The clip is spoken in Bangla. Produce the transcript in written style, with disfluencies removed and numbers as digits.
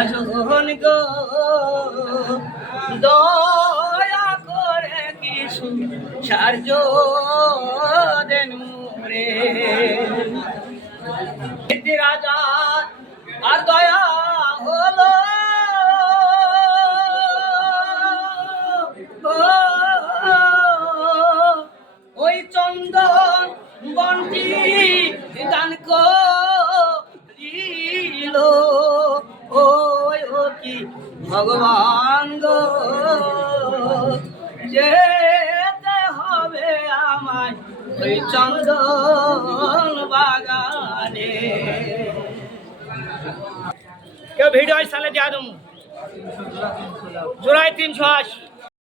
মহাজন গো দয়া করে কিছু সাহায্য দেন রে রাজা আর দয়া হলো ওই চন্দন বন্টি দান করিল ওই ও কি ভগবান গো যেতে হবে আমায় ওই চন্দন বাগানে কেউ ভিডিও সালে দিয়া দম জোড়ায় 380